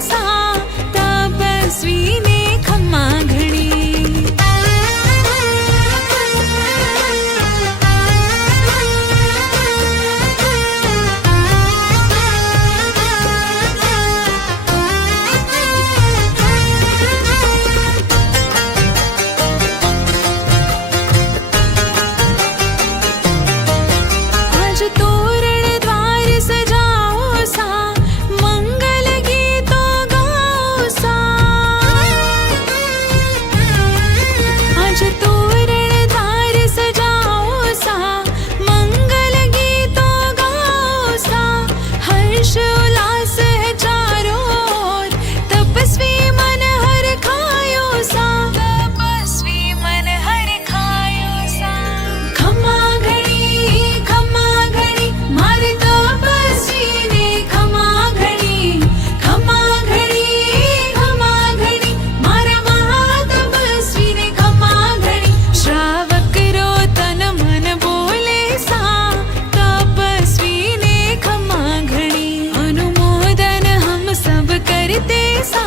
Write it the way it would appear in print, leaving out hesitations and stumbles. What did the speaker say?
सा तपस्वी ने खम्मा घणी। आज तोरण द्वार सजाओ सा मंगल गीतों गाओ सा। आज तोरण द्वार सजाओ सा मंगल गीतों गाओ सा। हर्ष उल्लास है चारों ओर तपस्वी मन हर खायो सा। तपस्वी मन हर खायो सा। खम्मा घणी मारे तपस्वी ने खम्मा घणी। खम्मा घणी मारा महातपस्वी ने खम्मा घणी। श्रावक रो तन मन बोले सा तपस्वी ने खम्मा घणी। अनुमोदन हम सब करते सा